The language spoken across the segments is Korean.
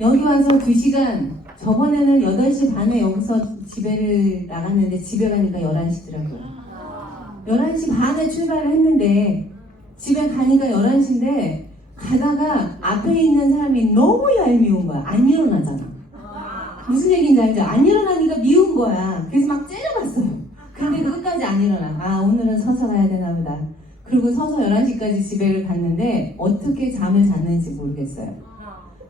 여기 와서 2시간, 저번에는 8시 반에 여기서 집에를 나갔는데 집에 가니까 11시더라고요. 11시 반에 출발을 했는데 집에 가니까 11시인데 가다가 앞에 있는 사람이 너무 얄미운 거야. 안 일어나잖아. 무슨 얘기인지 알죠? 안 일어나니까 미운 거야. 그래서 막 째려봤어요. 근데 끝까지 안 일어나. 아, 오늘은 서서 가야 되나 보다. 그리고 서서 11시까지 집에를 갔는데 어떻게 잠을 잤는지 모르겠어요.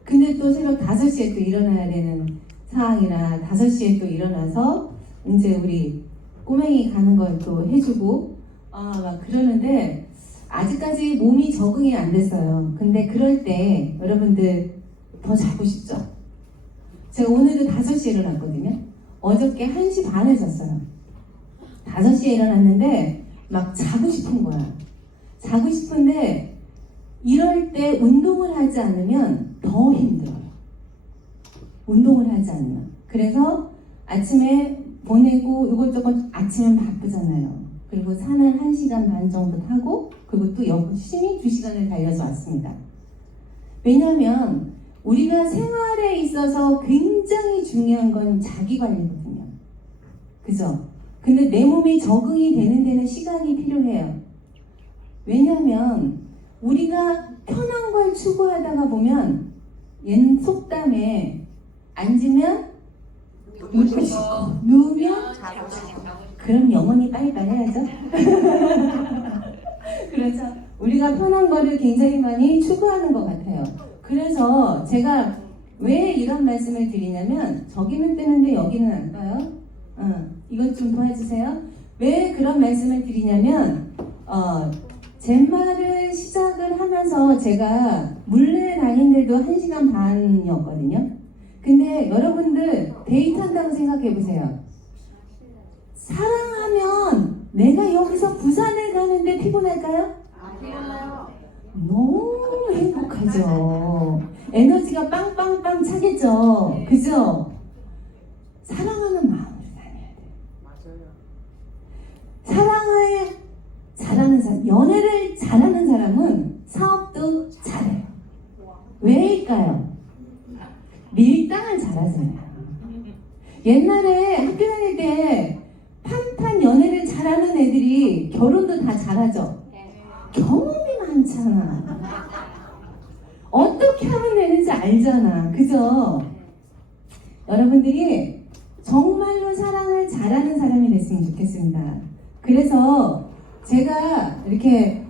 근데 또 새벽 5시에 또 일어나야 되는 상황이라 5시에 또 일어나서 이제 우리 꼬맹이 가는 걸 또 해주고 막 그러는데 아직까지 몸이 적응이 안 됐어요. 근데 그럴 때 여러분들 더 자고 싶죠? 제가 오늘도 5시에 일어났거든요. 어저께 1시 반에 잤어요. 5시에 일어났는데 막 자고 싶은 거야. 자고 싶은데 이럴 때 운동을 하지 않으면 더 힘들어요. 운동을 하지 않으면. 그래서 아침에 보내고 이것저것 아침은 바쁘잖아요. 그리고 산을 1시간 반 정도 타고 그리고 또 열심히 2시간을 달려서 왔습니다. 왜냐하면 우리가 생활에 있어서 굉장히 중요한 건 자기관리거든요. 그죠? 근데 내 몸이 적응이 되는 데는 시간이 필요해요. 왜냐하면 우리가 편한 걸 추구하다가 보면 옛 속담에 앉으면 눕고 싶고 누우면 자고 싶고 그럼 영원히 빠이빠이 해야죠. 그래서 우리가 편한 거를 굉장히 많이 추구하는 것 같아요. 그래서 제가 왜 이런 말씀을 드리냐면 저기는 뜨는데 여기는 안 떠요. 이것 좀 도와주세요. 왜 그런 말씀을 드리냐면 젠마를 시작을 하면서 제가 물레 다닌데도 1시간 반이었거든요. 근데 여러분들 데이트한다고 생각해 보세요. 사랑하면 내가 여기서 부산을 가는데 피곤할까요? 안 피곤해요. 너무 행복하죠. 에너지가 빵빵빵 차겠죠. 그죠? 사랑하는 마음으로 다녀야 돼요. 맞아요. 사랑을 잘하는 사람, 연애를 잘하는 사람은 사업도 잘해요. 왜일까요? 밀당을 잘하잖아요. 옛날에 학교 다닐 때 판판 연애를 잘하는 애들이 결혼도 다 잘하죠. 경험이 많잖아. 어떻게 하면 되는지 알잖아. 그죠? 여러분들이 정말로 사랑을 잘하는 사람이 됐으면 좋겠습니다. 그래서 제가 이렇게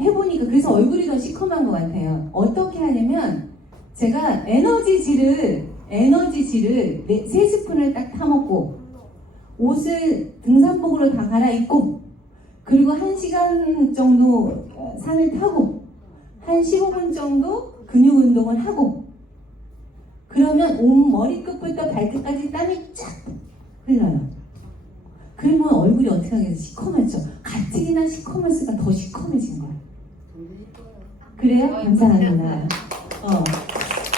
해보니까 그래서 얼굴이 더 시커먼 것 같아요. 어떻게 하냐면 제가 에너지질을 3스푼을 딱 타먹고 옷을 등산복으로 다 갈아입고 그리고 1시간 정도 산을 타고 한 15분 정도 근육 운동을 하고 그러면 온 머리끝부터 발끝까지 땀이 쫙 흘러요. 그러면 얼굴이 어떻게 하겠어요? 시커멓죠? 가뜩이나 시커멀수가 더 시커매진 거예요. 그래요? 감사합니다.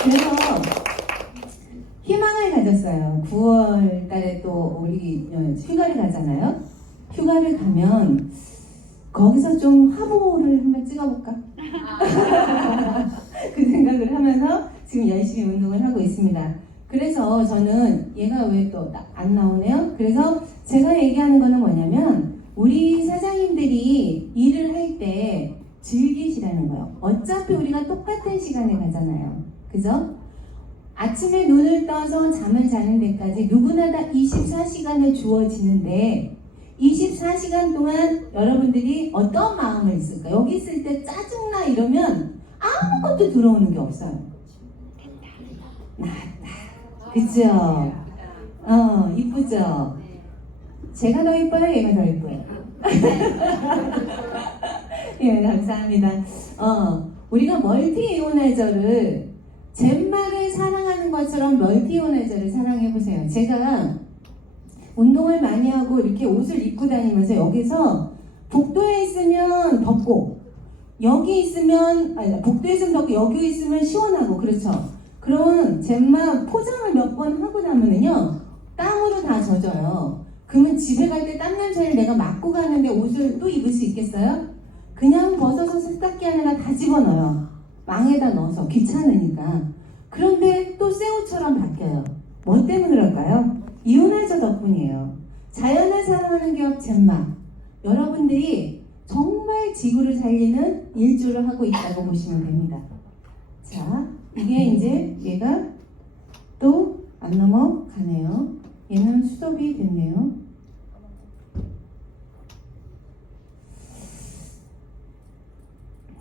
그래서 희망을 가졌어요. 9월 달에 또 우리 휴가를 가잖아요. 휴가를 가면 거기서 좀 화보를 한번 찍어볼까? 그 생각을 하면서 지금 열심히 운동을 하고 있습니다. 그래서 저는 얘가 왜 또 안 나오네요? 그래서 제가 얘기하는 거는 뭐냐면 우리 사장님들이 일을 할 때 즐기시라는 거예요. 어차피 우리가 똑같은 시간에 가잖아요. 그죠? 아침에 눈을 떠서 잠을 자는 데까지 누구나 다 24시간을 주어지는데 24시간 동안 여러분들이 어떤 마음을 있을까? 여기 있을 때 짜증나 이러면 아무것도 들어오는 게 없어요. 낫다. 그죠? 이쁘죠? 제가 더 이뻐요? 얘가 더 이뻐요? 예, 감사합니다. 우리가 멀티이오나이저를 젠마를 사랑하는 것처럼 멀티이오나이저를 사랑해보세요. 제가 운동을 많이 하고 이렇게 옷을 입고 다니면서 여기서 복도에 있으면 덥고 여기 있으면 복도에 있으면 덥고 여기 있으면 시원하고 그렇죠. 그럼 젠마 포장을 몇 번 하고 나면은요 땀으로 다 젖어요. 그러면 집에 갈 때 땀 냄새를 내가 맡고 가는데 옷을 또 입을 수 있겠어요? 그냥 벗어서 세탁기 안에다 다 집어넣어요. 망에다 넣어서 귀찮으니까. 그런데 또 새 옷처럼 바뀌어요. 뭐 때문에 그럴까요? 이온화이저 덕분이에요. 자연을 사랑하는 기업 젠마. 여러분들이 정말 지구를 살리는 일조를 하고 있다고 보시면 됩니다. 자, 이게 이제 얘가 또 안 넘어가네요. 얘는 수dob이 됐네요.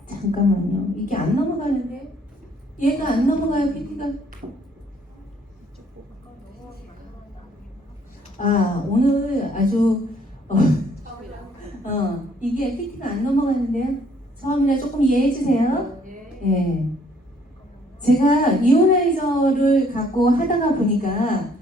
잠깐만요. 이게 안 넘어가는데 얘가 안 넘어가요. PT가. 아, 오늘 아주 이게 PT가 안 넘어가는데요. 처음이라 조금 이해해 주세요. 예. 제가 이오나이저를 갖고 하다가 보니까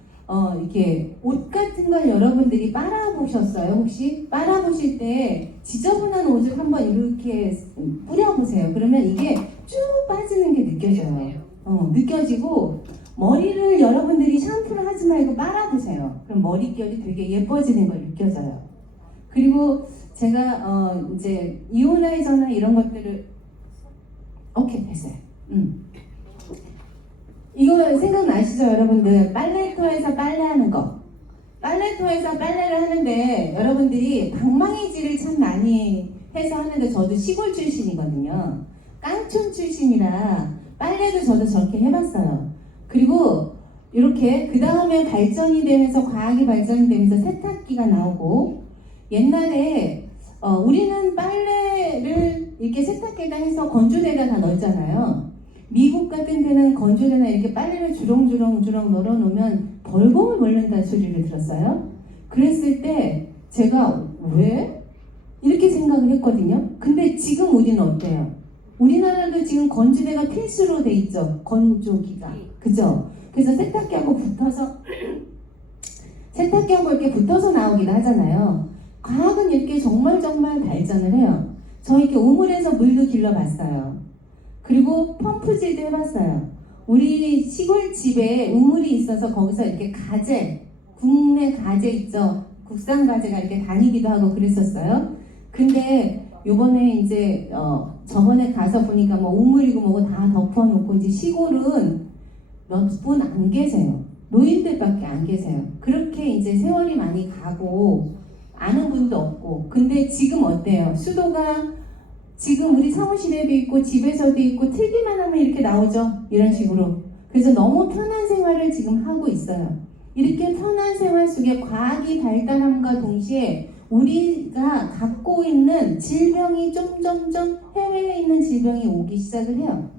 이렇게 옷 같은 걸 여러분들이 빨아보셨어요? 혹시? 빨아보실 때 지저분한 옷을 한번 이렇게 뿌려보세요. 그러면 이게 쭉 빠지는 게 느껴져요. 느껴지고 머리를 여러분들이 샴푸를 하지 말고 빨아보세요. 그럼 머릿결이 되게 예뻐지는 걸 느껴져요. 그리고 제가 이제 이오나이저나 이런 것들을 오케이 됐어요. 이거 생각나시죠, 여러분들? 빨래터에서 빨래하는 거. 빨래터에서 빨래를 하는데 여러분들이 방망이질을 참 많이 해서 하는데 저도 시골 출신이거든요. 깡촌 출신이라 빨래도 저도 저렇게 해봤어요. 그리고 이렇게 그 다음에 발전이 되면서 과학이 발전이 되면서 세탁기가 나오고 옛날에 우리는 빨래를 이렇게 세탁기에다 해서 건조대에다 다 넣었잖아요. 미국 같은 데는 건조대나 이렇게 빨래를 주렁주렁 널어놓으면 벌금을 물는다는 소리를 들었어요. 그랬을 때 제가 왜? 이렇게 생각을 했거든요. 근데 지금 우리는 어때요? 우리나라도 지금 건조대가 필수로 돼 있죠. 건조기가. 그죠? 그래서 세탁기하고 이렇게 붙어서 나오기도 하잖아요. 과학은 이렇게 정말 발전을 해요. 저 이렇게 우물에서 물도 길러봤어요. 그리고 펌프질도 해봤어요. 우리 시골집에 우물이 있어서 거기서 이렇게 가재, 국내 가재 있죠? 국산 가재가 이렇게 다니기도 하고 그랬었어요. 근데 요번에 이제 저번에 가서 보니까 뭐 우물이고 뭐고 다 덮어놓고 이제 시골은 몇 분 안 계세요. 노인들밖에 안 계세요. 그렇게 이제 세월이 많이 가고 아는 분도 없고. 근데 지금 어때요? 수도가 지금 우리 사무실에도 있고 집에서도 있고 틀기만 하면 이렇게 나오죠. 이런 식으로. 그래서 너무 편한 생활을 지금 하고 있어요. 이렇게 편한 생활 속에 과학이 발달함과 동시에 우리가 갖고 있는 질병이 점점점 해외에 있는 질병이 오기 시작을 해요.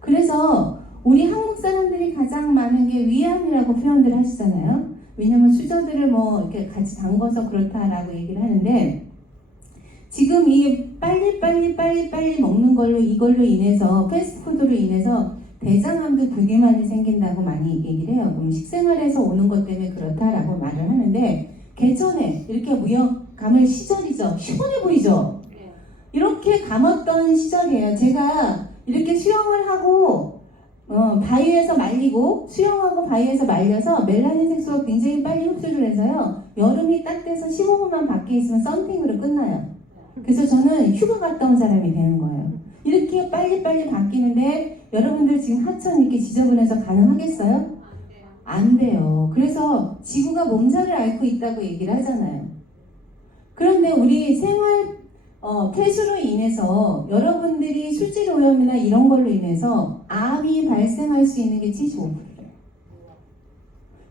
그래서 우리 한국 사람들이 가장 많은 게 위암이라고 표현들 하시잖아요. 왜냐면 수저들을 뭐 이렇게 같이 담궈서 그렇다라고 얘기를 하는데 지금 이 빨리 먹는 걸로 이걸로 인해서 패스트푸드로 인해서 대장암도 되게 많이 생긴다고 많이 얘기를 해요. 그럼 식생활에서 오는 것 때문에 그렇다라고 말을 하는데 개천에 이렇게 무역 감을 시절이죠. 시원해 보이죠? 이렇게 감았던 시절이에요. 제가 이렇게 수영을 하고 바위에서 말리고 수영하고 바위에서 말려서 멜라닌 색소가 굉장히 빨리 흡수를 해서요. 여름이 딱 돼서 15분만 밖에 있으면 썬팅으로 끝나요. 그래서 저는 휴가 갔다 온 사람이 되는 거예요. 이렇게 빨리 바뀌는데 여러분들 지금 하천 이렇게 지저분해서 가능하겠어요? 안 돼요. 그래서 지구가 몸살을 앓고 있다고 얘기를 하잖아요. 그런데 우리 생활 폐수로 인해서 여러분들이 수질 오염이나 이런 걸로 인해서 암이 발생할 수 있는 게 75%예요.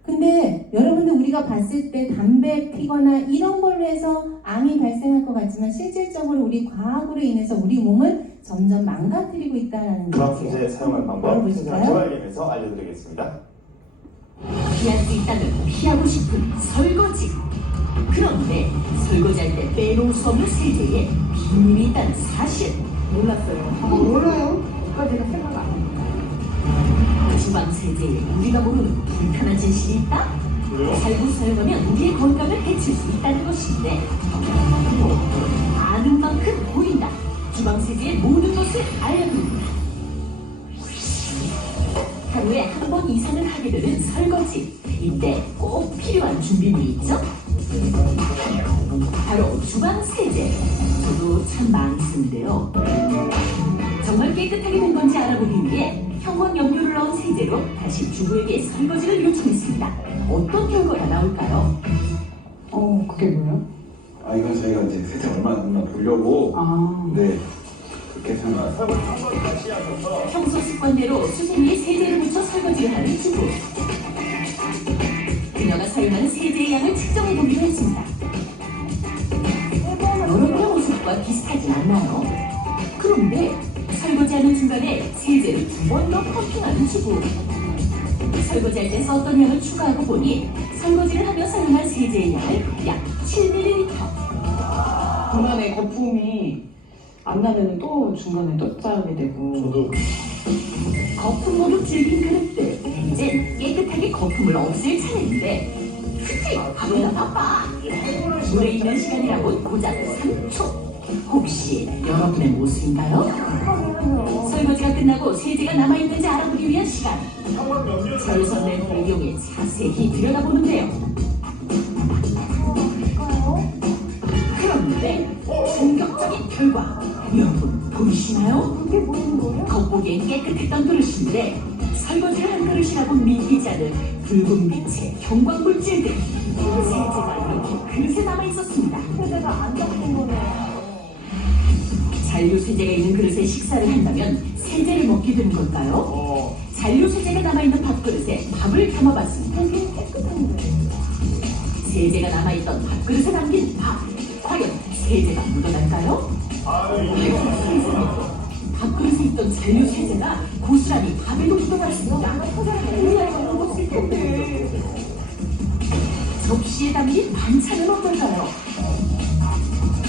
근데 여러분들 우리가 봤을 때 담배 피거나 이런 걸로 해서 암이 발생할 것 같지만 실질적으로 우리 과학으로 인해서 우리 몸을 점점 망가뜨리고 있다는 주방 거예요. 소재 사용하는 방법 알아보실까요? 생활개념에서 알려드리겠습니다. 피할 수 있다면 피하고 싶은 설거지. 그런데 설거지할 때 빼놓을 수 없는 세제에 비밀이 있다는 사실. 몰랐어요. 몰라요. 그거 제가 생각 안 해요. 주방 세제에 우리가 모르는 불편한 진실이 있다? 왜요? 잘못 사용하면 우리의 건강을 해칠 수 있다는 것인데 아는 만큼 보인다. 주방 세제의 모든 것을 알려드립니다. 하루에 한 번 이상은 하게 되는 설거지. 이때 꼭 필요한 준비물이 있죠? 바로 주방 세제. 저도 참 많이 쓰는데요. 정말 깨끗하게 된 건지 알아보기 위해 형광 염료를 넣은 세제로 다시 주부에게 설거지를 요청했습니다. 어떤 결과가 나올까요? 그게 뭐예요? 아 이건 저희가 이제 세제 얼마 남나 보려고 네 그렇게 생각합니다. 평소 습관대로 수세미에 세제를 묻혀 설거지를 하는 주부. 그녀가 사용하는 세제의 양을 측정해보기로 했습니다. 여러분의 모습과 비슷하진 않나요? 그런데 설거지하는 중간에 세제를 2번 더 펌핑하는 주부. 설거지할 때 썼던 양을 추가하고 보니 설거지를 하며 사용한 세제의 양을 약 7ml. 중간에 거품이 안 나면 또 중간에 또 짜게 되고. 저도 거품 모두 질긴 그릇들. 이젠 깨끗하게 거품을 없앨 차례인데 특히 바쁘다 바빠. 물에 있는 시간이라고 고작 3초. 혹시 여러분의 모습인가요? 설거지가 끝나고 세제가 남아있는지 알아보기 위한 시간. 자외선 램프를 이용해 자세히 들여다보는데요. 그런데 충격적인 결과. 여러분 보이시나요? 그게 보이는 거예요? 겉보기엔 깨끗했던 그릇인데 설거지를 한 그릇이라고 믿기지 않은 붉은 빛의 형광물질들. 세제가 이렇게 그릇에 남아있었습니다. 세제가 안 잡힌 거네요. 잔류세제가 있는 그릇에 식사를 한다면 세제를 먹게 되는 걸까요? 잔류세제가 남아있는 밥그릇에 밥을 담아봤습니다. 되게 깨끗한데. 세제가 남아있던 밥그릇에 담긴 밥. 과연 세제가 묻어날까요? 밥그릇에 있던 잔류세제가 고스란히 밥에도 묻어갔습니다. 접시에 담긴 반찬은 어떨까요?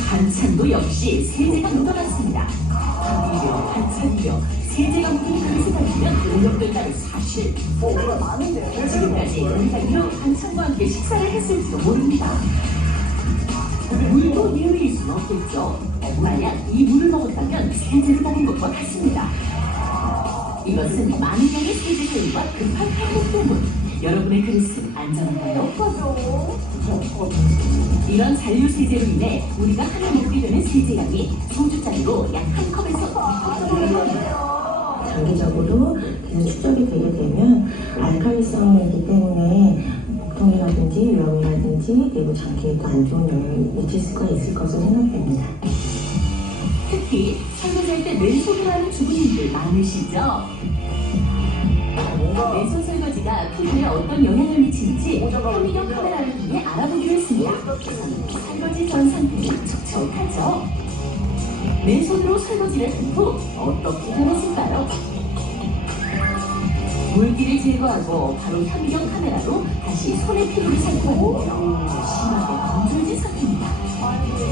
반찬도 역시 세제가 묻어났습니다. 밥이며 반찬이며 세제가 묻은 그릇에 담기면 오염된다는 사실. 지금까지 우리가 이런 반찬과 함께 식사를 했을지도 모릅니다. 물도 예외일 수는 없겠죠. 만약 이 물을 먹었다면 세제를 먹은 것과 같습니다. 이것은 많은 양의 세제 소용과 급한 행동 때문. 여러분의 그릇은 안전한가요? 이런 잔류 세제로 인해 우리가 하나 먹게 되는 세제량이 소주잔으로 약 한 컵에서 2컵. 장기적으로 계속 축적이 되게 되면 알칼리성이기 때문에 복통이라든지 위염이라든지 그리고 장기에도 안 좋은 영향을 미칠 수가 있을 것으로 생각됩니다. 특히 설거지할 때 맨손으로 하는 주부님들 많으시죠? 맨손 설거지가 피부에 어떤 영향을 미치는지 현미경 카메라를 통해 알아보기로 했습니다. 설거지 전 상태는 촉촉하죠? 맨손으로 설거지를 한 후 어떻게 변했을까요? 물기를 제거하고 바로 현미경 카메라로 다시 손의 피부를 살펴봤는데요. 심하게 건조해진 상태입니다.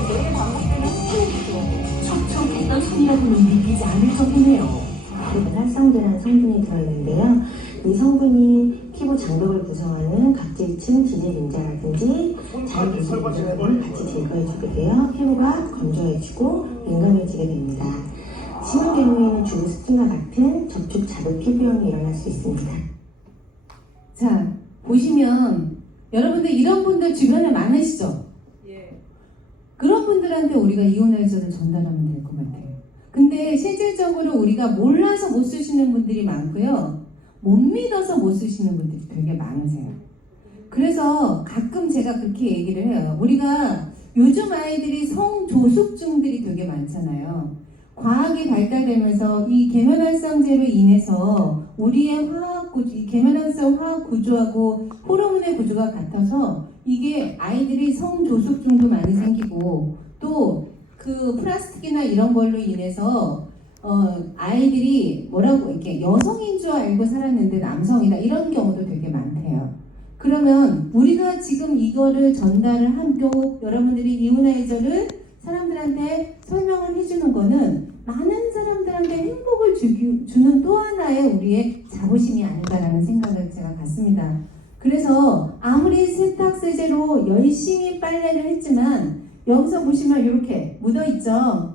매일 반복되는 스트레스. 촉촉했던 손이라고는 믿기지 않을 정도네요. 활성제라는 성분이 들어있는데요. 이 성분이 피부 장벽을 구성하는 각질층 지질인자라든지 자유기질인자를 같이 제거해주게 되어 피부가 건조해지고 민감해지게 됩니다. 심한 경우에는 주부 습진과 같은 접촉 자극 피부염이 일어날 수 있습니다. 자, 보시면 여러분들 이런 분들 주변에 많으시죠? 그런 분들한테 우리가 이온화이저를 전달하면 될 것 같아요. 근데 실질적으로 우리가 몰라서 못 쓰시는 분들이 많고요. 못 믿어서 못 쓰시는 분들이 되게 많으세요. 그래서 가끔 제가 그렇게 얘기를 해요. 우리가 요즘 아이들이 성조숙증들이 되게 많잖아요. 과학이 발달되면서 이 계면활성제로 인해서 우리의 이 계면활성 화학 구조하고 호르몬의 구조가 같아서 이게 아이들이 성조숙증도 많이 생기고 또 그 플라스틱이나 이런 걸로 인해서 아이들이 뭐라고 이렇게 여성인 줄 알고 살았는데 남성이다 이런 경우도 되게 많대요. 그러면 우리가 지금 이거를 전달을 하고 여러분들이 이온화이저를 사람들한테 설명을 해주는 거는 많은 사람들한테 행복을 주는 또 하나의 우리의 자부심이 아닌가라는 생각을 제가 갖습니다. 그래서 아무리 세탁세제로 열심히 빨래를 했지만 여기서 보시면 이렇게 묻어있죠?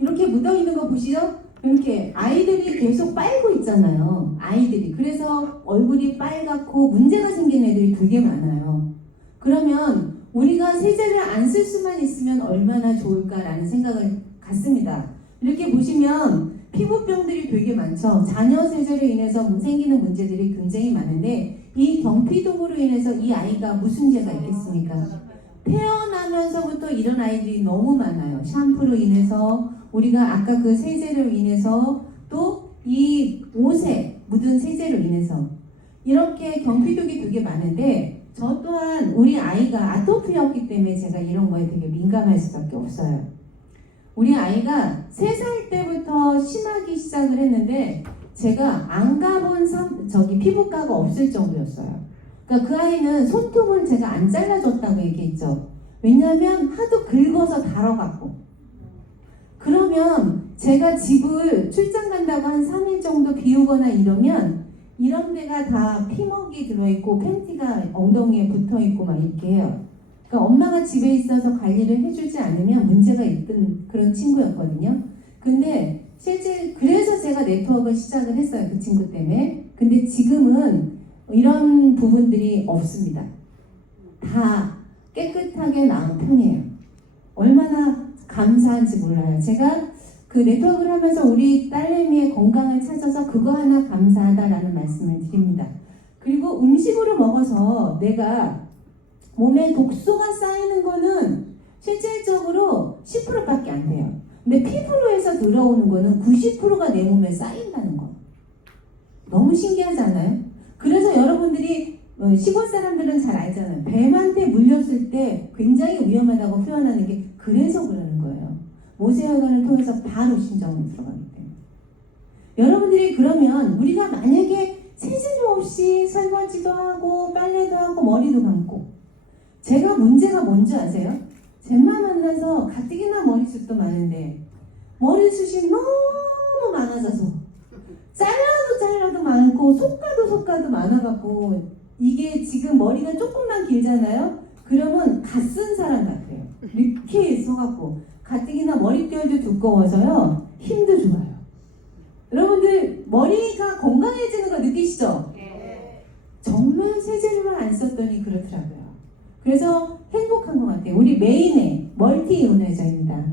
이렇게 묻어있는 거 보시죠? 이렇게 아이들이 계속 빨고 있잖아요. 아이들이. 그래서 얼굴이 빨갛고 문제가 생긴 애들이 되게 많아요. 그러면 우리가 세제를 안 쓸 수만 있으면 얼마나 좋을까라는 생각을 갖습니다. 이렇게 보시면 피부병들이 되게 많죠. 자녀 세대로 인해서 생기는 문제들이 굉장히 많은데 이 경피독으로 인해서 이 아이가 무슨 죄가 있겠습니까? 태어나면서부터 이런 아이들이 너무 많아요. 샴푸로 인해서 우리가 아까 그 세제로 인해서 또 이 옷에 묻은 세제로 인해서 이렇게 경피독이 되게 많은데 저 또한 우리 아이가 아토피였기 때문에 제가 이런 거에 되게 민감할 수밖에 없어요. 우리 아이가 3살 때부터 심하기 시작을 했는데 제가 안 가본 피부과가 없을 정도였어요. 그러니까 그 아이는 손톱을 제가 안 잘라줬다고 얘기했죠. 왜냐하면 하도 긁어서 달아갖고. 그러면 제가 집을 출장 간다고 한 3일 정도 비우거나 이러면 이런 데가 다 피먹이 들어있고 팬티가 엉덩이에 붙어있고 막 이렇게 해요. 그러니까 엄마가 집에 있어서 관리를 해주지 않으면 문제가 있던 그런 친구였거든요. 근데 실제 그래서 제가 네트워크를 시작을 했어요. 그 친구 때문에. 근데 지금은 이런 부분들이 없습니다. 다 깨끗하게 나은 편이에요. 얼마나 감사한지 몰라요. 제가 그 네트워크를 하면서 우리 딸내미의 건강을 찾아서 그거 하나 감사하다라는 말씀을 드립니다. 그리고 음식으로 먹어서 내가 몸에 독소가 쌓이는 거는 실질적으로 10%밖에 안 돼요. 근데 피부로 해서 들어오는 거는 90%가 내 몸에 쌓인다는 거. 너무 신기하지 않아요? 그래서 여러분들이 시골 사람들은 잘 알잖아요. 뱀한테 물렸을 때 굉장히 위험하다고 표현하는 게 그래서 그러는 거예요. 모세혈관을 통해서 바로 심장으로 들어가기 때문에. 여러분들이 그러면 우리가 만약에 세제도 없이 설거지도 하고 빨래도 하고 머리도 감고 제가 문제가 뭔지 아세요? 젬마 만나서 가뜩이나 머리숱도 많은데 머리숱이 너무 많아져서 잘라도 많고 속가도 많아갖고 이게 지금 머리가 조금만 길잖아요? 그러면 갓 쓴 사람 같아요. 이렇게 써갖고 가뜩이나 머릿결도 두꺼워서요 힘도 좋아요. 여러분들 머리가 건강해지는 거 느끼시죠? 정말 세제를 안 썼더니 그렇더라고요. 그래서 행복한 것 같아요. 우리 메인의 멀티 이오나이저입니다.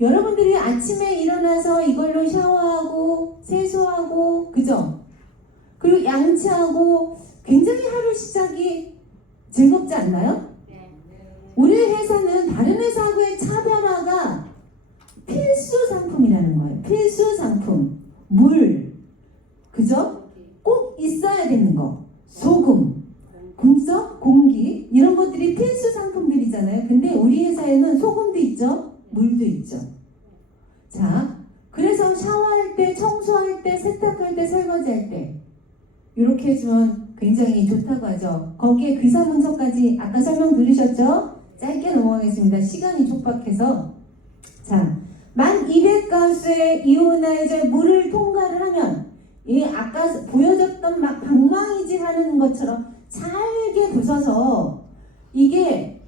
여러분들이 아침에 일어나서 이걸로 샤워하고 세수하고 그죠? 그리고 양치하고 굉장히 하루 시작이 즐겁지 않나요? 우리 회사는 다른 회사하고의 차별화가 필수 상품이라는 거예요. 필수 상품. 물. 그죠? 꼭 있어야 되는 거. 소금. 금속, 공기. 이런 것들이 필수 상품들이잖아요. 근데 우리 회사에는 소금도 있죠. 물도 있죠. 자, 그래서 샤워할 때, 청소할 때, 세탁할 때, 설거지할 때 이렇게 해주면 굉장히 좋다고 하죠. 거기에 귀사문서까지 아까 설명 들으셨죠? 짧게 넘어가겠습니다. 시간이 촉박해서. 자, 1200가스의 이오나이저 물을 통과를 하면 이 아까 보여줬던 막 방망이질 하는 것처럼 잘게 부서서 이게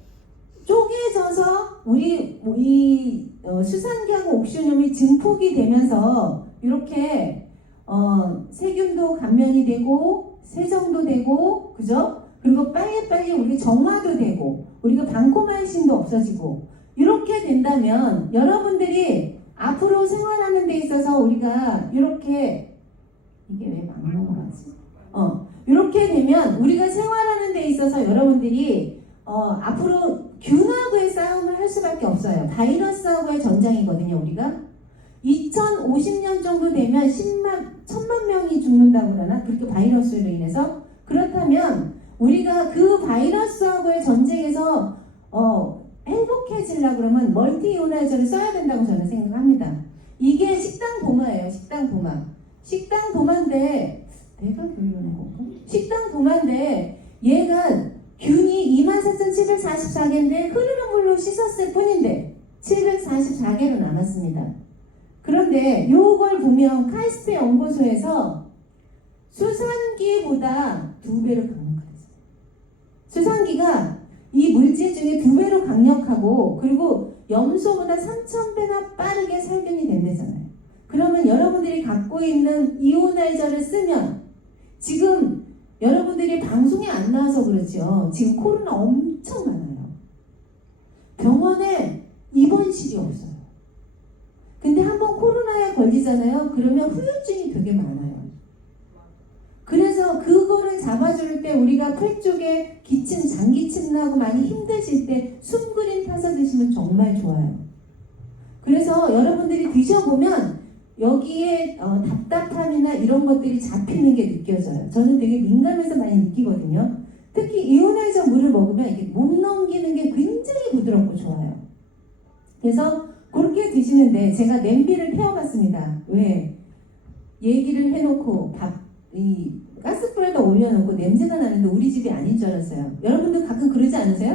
쪼개져서 우리 이 수산기하고 옥시늄이 증폭이 되면서 이렇게 세균도 감면이 되고 세정도 되고 그죠? 그리고 빨리빨리 우리 정화도 되고 우리가 방코마이신도 없어지고 이렇게 된다면 여러분들이 앞으로 생활하는 데 있어서 우리가 이렇게 이게 왜 막 넘어가지? 이렇게 되면 우리가 생활하는 데 있어서 여러분들이 앞으로 균하고의 싸움을 할 수밖에 없어요. 바이러스하고의 전쟁이거든요. 우리가 2050년 정도 되면 1000만 명이 죽는다고 그러나 그렇게 바이러스로 인해서 그렇다면 우리가 그 바이러스하고의 전쟁에서 행복해지려고 그러면 멀티 이오나이저를 써야 된다고 저는 생각합니다. 이게 식당 도마예요. 식당 도마. 식당 도마인데 내가 부르는 건가? 식당 도마인데 얘가 균이 24,744개인데 흐르는 물로 씻었을 뿐인데 744개로 남았습니다. 그런데 요걸 보면 카이스트 연구소에서 수산기보다 2배로 강력하죠. 수산기가 이 물질 중에 2배로 강력하고 그리고 염소보다 3,000배나 빠르게 살균이 된다잖아요. 그러면 여러분들이 갖고 있는 이오나이저를 쓰면 지금 여러분들이 방송에 안 나와서 그렇죠. 지금 코로나 엄청 많아요. 병원에 입원실이 없어요. 근데 한번 코로나에 걸리잖아요. 그러면 후유증이 되게 많아요. 그래서 그거를 잡아줄 때 우리가 팔 쪽에 기침, 장기침 나고 많이 힘드실 때 숨그림 타서 드시면 정말 좋아요. 그래서 여러분들이 드셔보면 여기에 답답함이나 이런 것들이 잡히는 게 느껴져요. 저는 되게 민감해서 많이 느끼거든요. 특히 이오나이저 물을 먹으면 이렇게 못 넘기는 게 굉장히 부드럽고 좋아요. 그래서 그렇게 드시는데 제가 냄비를 태워봤습니다. 왜? 얘기를 해놓고 이 가스불에다 올려놓고 냄새가 나는데 우리 집이 아닌 줄 알았어요. 여러분들 가끔 그러지 않으세요?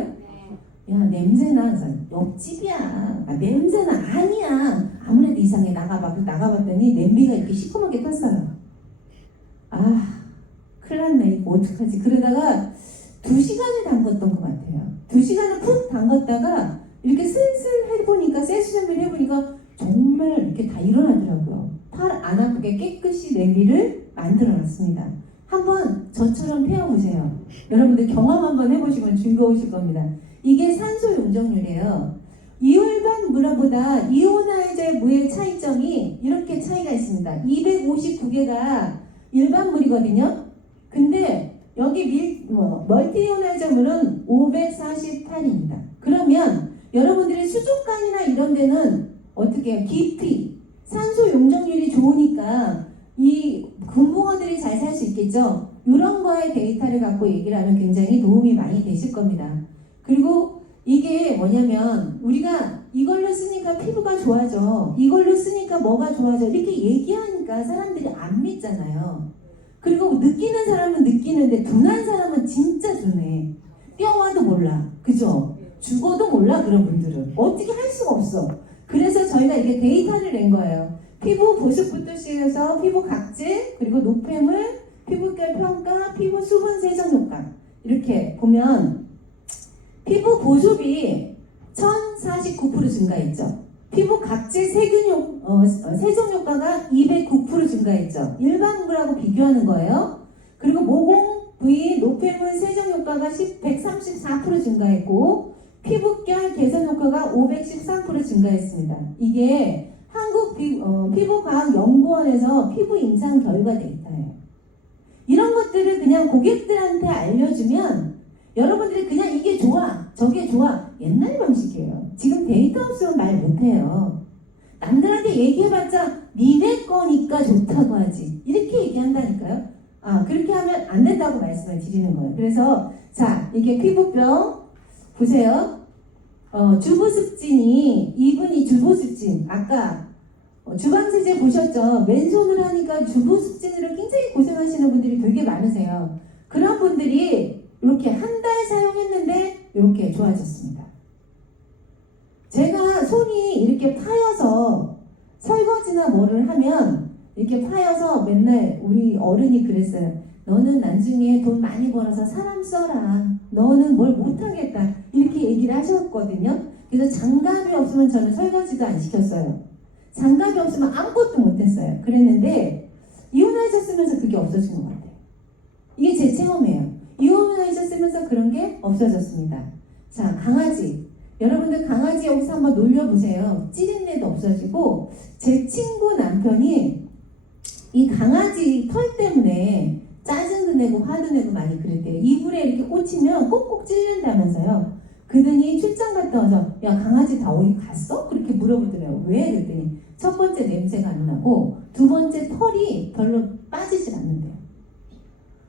야 냄새나. 그래서 옆집이야. 냄새나. 아니야. 아무래도 이상해. 나가봤더니 냄비가 이렇게 시커멓게 탔어요. 큰일 났네. 이거 어떡하지? 그러다가 2시간을 담궜던 것 같아요. 2시간을 푹 담궜다가 이렇게 슬슬 해보니까 세수정비를 해보니까 정말 이렇게 다 일어나더라고요. 팔 안 아프게 깨끗이 냄비를 만들어놨습니다. 한번 저처럼 태워보세요. 여러분들 경험 한번 해보시면 즐거우실 겁니다. 이게 산소 용적률이에요. 일반 물보다 이오나이저 물의 차이점이 이렇게 차이가 있습니다. 259개가 일반 물이거든요. 근데 여기 멀티 이오나이저 물은 548입니다. 그러면 여러분들이 수족관이나 이런 데는 어떻게 해요? 깊이 산소 용적률이 좋으니까 이 금붕어들이 잘 살 수 있겠죠. 이런 거에 데이터를 갖고 얘기를 하면 굉장히 도움이 많이 되실 겁니다. 그리고 이게 뭐냐면 우리가 이걸로 쓰니까 피부가 좋아져, 이걸로 쓰니까 뭐가 좋아져 이렇게 얘기하니까 사람들이 안 믿잖아요. 그리고 느끼는 사람은 느끼는데 둔한 사람은 진짜 둔해. 뛰어와도 몰라. 그죠? 죽어도 몰라. 그런 분들은 어떻게 할 수가 없어. 그래서 저희가 이게 데이터를 낸 거예요. 피부 보습부터 시작해서 피부 각질, 그리고 노폐물, 피부결 평가, 피부 수분 세정 효과. 이렇게 보면 피부 보습이 1049% 증가했죠. 피부 각질 세균 세정 효과가 209% 증가했죠. 일반 물하고 비교하는 거예요. 그리고 모공 부위 노폐물 세정 효과가 134% 증가했고 피부결 개선 효과가 513% 증가했습니다. 이게 한국 피부과학연구원에서 피부 임상 결과 데이터예요. 이런 것들을 그냥 고객들한테 알려주면 여러분들이 그냥 이게 좋아, 저게 좋아. 옛날 방식이에요. 지금 데이터 없으면 말 못해요. 남들한테 얘기해봤자 니네 거니까 좋다고 하지. 이렇게 얘기한다니까요. 그렇게 하면 안 된다고 말씀을 드리는 거예요. 그래서 자, 이게 피부병 보세요. 주부습진이 이분이 주부습진 아까 주방세제 보셨죠? 맨손을 하니까 주부습진으로 굉장히 고생하시는 분들이 되게 많으세요. 그런 분들이 이렇게 한 달 사용했는데 이렇게 좋아졌습니다. 제가 손이 이렇게 파여서 설거지나 뭐를 하면 이렇게 파여서 맨날 우리 어른이 그랬어요. 너는 나중에 돈 많이 벌어서 사람 써라. 너는 뭘 못하겠다. 이렇게 얘기를 하셨거든요. 그래서 장갑이 없으면 저는 설거지도 안 시켰어요. 장갑이 없으면 아무것도 못했어요. 그랬는데 이오나이저 쓰면서 그게 없어진 것 같아요. 이게 제 체험이에요. 이오나이저 쓰면서 그런 게 없어졌습니다. 자, 강아지. 여러분들 강아지 여기서 한번 놀려보세요. 찌린내도 없어지고 제 친구 남편이 이 강아지 털 때문에 짜증도 내고 화도 내고 많이 그랬대요. 이불에 이렇게 꽂히면 꼭꼭 찔린다면서요. 그러더니 출장 갔다 와서 야 강아지 다 어디 갔어? 그렇게 물어보더래요. 왜? 그랬더니 첫 번째 냄새가 안 나고 두 번째 털이 별로 빠지질 않는데요.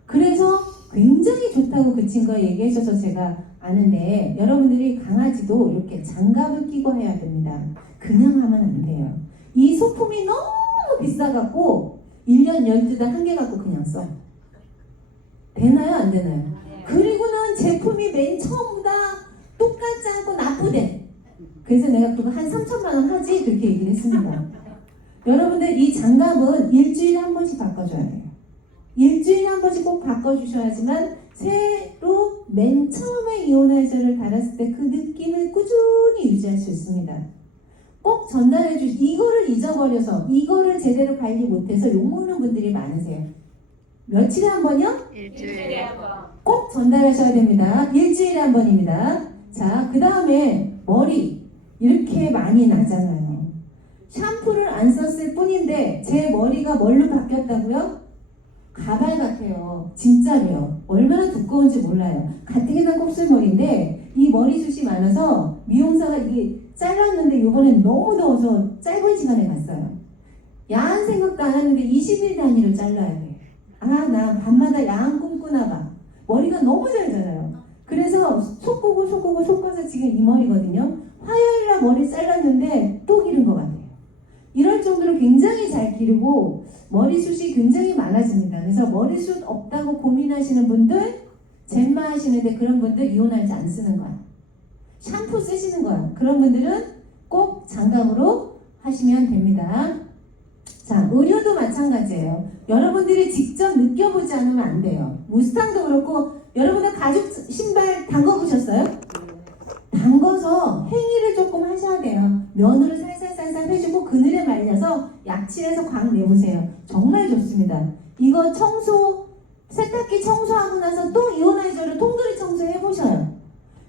그래서 굉장히 좋다고 그 친구가 얘기해 줘서 제가 아는데 여러분들이 강아지도 이렇게 장갑을 끼고 해야 됩니다. 그냥 하면 안 돼요. 이 소품이 너무 비싸갖고 1년 12달 한 개 갖고 그냥 써요. 되나요? 안 되나요? 그리고는 제품이 맨 처음보다 똑같지 않고 나쁘대. 그래서 내가 그거 한 3천만 원 하지? 그렇게 얘기를 했습니다. 여러분들 이 장갑은 일주일에 한 번씩 바꿔줘야 돼요. 일주일에 한 번씩 꼭 바꿔주셔야지만 새로 맨 처음에 이오나이저를 달았을 때 그 느낌을 꾸준히 유지할 수 있습니다. 꼭 전달해 이거를 잊어버려서 이거를 제대로 관리 못해서 욕먹는 분들이 많으세요. 며칠에 한 번이요? 일주일에 한 번. 꼭 전달하셔야 됩니다. 일주일에 한 번입니다. 자, 그 다음에 머리 이렇게 많이 나잖아요. 샴푸를 안 썼을 뿐인데 제 머리가 뭘로 바뀌었다고요? 가발 같아요. 진짜로요. 얼마나 두꺼운지 몰라요. 가뜩이나 곱슬머리인데 이 머리숱이 많아서 미용사가 이게 잘랐는데 이번엔 너무 더워서 짧은 시간에 갔어요. 야한 생각도 안 하는데 20일 단위로 잘라야 돼. 나 밤마다 야한 꿈 꾸나 봐. 머리가 너무 잘 자라요. 그래서 솟구고 지금 이 머리거든요. 화요일날 머리 잘랐는데 또 기른 것 같아요. 이럴 정도로 굉장히 잘 기르고 머리숱이 굉장히 많아집니다. 그래서 머리숱 없다고 고민하시는 분들, 젠마 하시는데 그런 분들 이온알지 안 쓰는 거야. 샴푸 쓰시는 거야. 그런 분들은 꼭 장갑으로 하시면 됩니다. 자, 의류도 마찬가지예요. 여러분들이 직접 느껴보지 않으면 안 돼요. 무스탕도 그렇고 여러분들 가죽 신발 담궈보셨어요? 담궈서 행위를 조금 하셔야 돼요. 면으로 살살살살 해주고 그늘에 말려서 약칠해서 광 내보세요. 정말 좋습니다. 이거 세탁기 청소하고 나서 또 이오나이저로 통돌이 청소 해보셔요.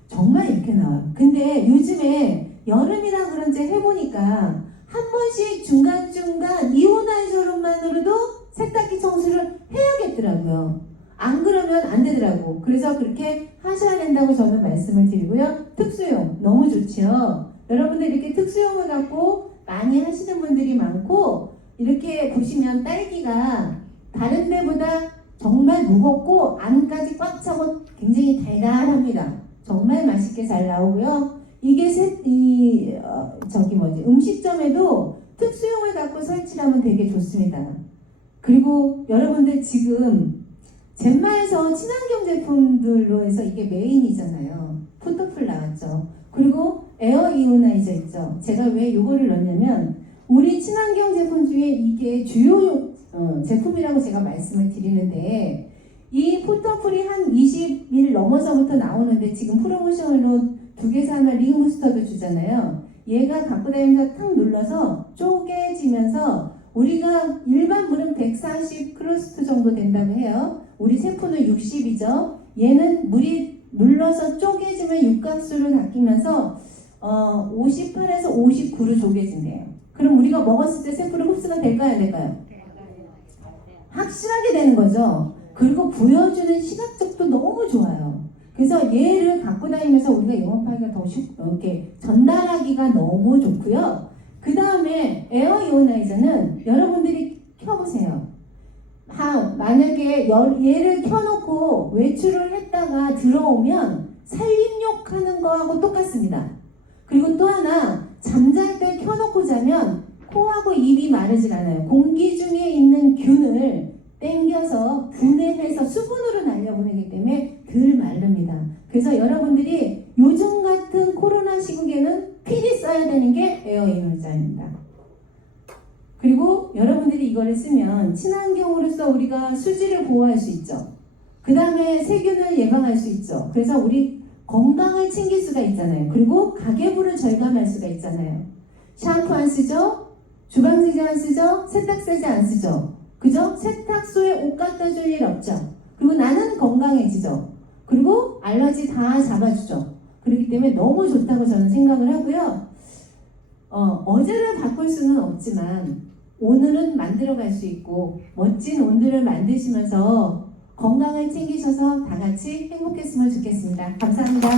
정말 이렇게 나와요. 근데 요즘에 여름이라 그런지 해보니까 한 번씩 중간중간 이오나이저로만으로도 세탁기 청소를 해야겠더라고요. 안 그러면 안 되더라고. 그래서 그렇게 하셔야 된다고 저는 말씀을 드리고요. 특수용 너무 좋지요. 여러분들 이렇게 특수용을 갖고 많이 하시는 분들이 많고 이렇게 보시면 딸기가 다른 데보다 정말 무겁고 안까지 꽉 차고 굉장히 달달합니다. 정말 맛있게 잘 나오고요. 이게 음식점에도 특수용을 갖고 설치하면 되게 좋습니다. 그리고 여러분들 지금 젠마에서 친환경 제품들로 해서 이게 메인이잖아요. 포토풀 나왔죠. 그리고 에어 이오나이저 있죠. 제가 왜 이거를 넣냐면 우리 친환경 제품 중에 이게 주요 제품이라고 제가 말씀을 드리는데 이 포토풀이 한 20일 넘어서부터 나오는데 지금 프로모션으로 2개 사면 링 부스터도 주잖아요. 얘가 갖고 다니면서 탁 눌러서 쪼개지면서 우리가 일반 물은 140 크로스트 정도 된다고 해요. 우리 세포는 60이죠. 얘는 물이 눌러서 쪼개지면 육각수를 바뀌면서 58에서 59로 쪼개진대요. 그럼 우리가 먹었을 때 세포로 흡수가 될까요? 안 될까요? 확실하게 되는 거죠. 그리고 보여주는 시각적도 너무 좋아요. 그래서 얘를 갖고 다니면서 우리가 영업하기가 더 이렇게 전달하기가 너무 좋고요. 그 다음에 에어 이오나이저는 여러분들이 켜보세요. 만약에 얘를 켜놓고 외출을 했다가 들어오면 살림욕 하는 거하고 똑같습니다. 그리고 또 하나 잠잘 때 켜놓고 자면 코하고 입이 마르질 않아요. 공기 중에 있는 균을 땡겨서 분해해서 수분으로 날려보내기 때문에 덜 마릅니다. 그래서 여러분들이 요즘 같은 코로나 시국에는 필히 써야 되는 게 에어 이오나이저입니다. 그리고 여러분들이 이거를 쓰면 친환경으로서 우리가 수질을 보호할 수 있죠. 그 다음에 세균을 예방할 수 있죠. 그래서 우리 건강을 챙길 수가 있잖아요. 그리고 가계부를 절감할 수가 있잖아요. 샴푸 안 쓰죠? 주방세제 안 쓰죠? 세탁세제 안 쓰죠? 그죠? 세탁소에 옷 갖다 줄 일 없죠? 그리고 나는 건강해지죠? 그리고 알러지 다 잡아주죠? 그렇기 때문에 너무 좋다고 저는 생각을 하고요. 어제를 바꿀 수는 없지만 오늘은 만들어갈 수 있고 멋진 오늘을 만드시면서 건강을 챙기셔서 다 같이 행복했으면 좋겠습니다. 감사합니다.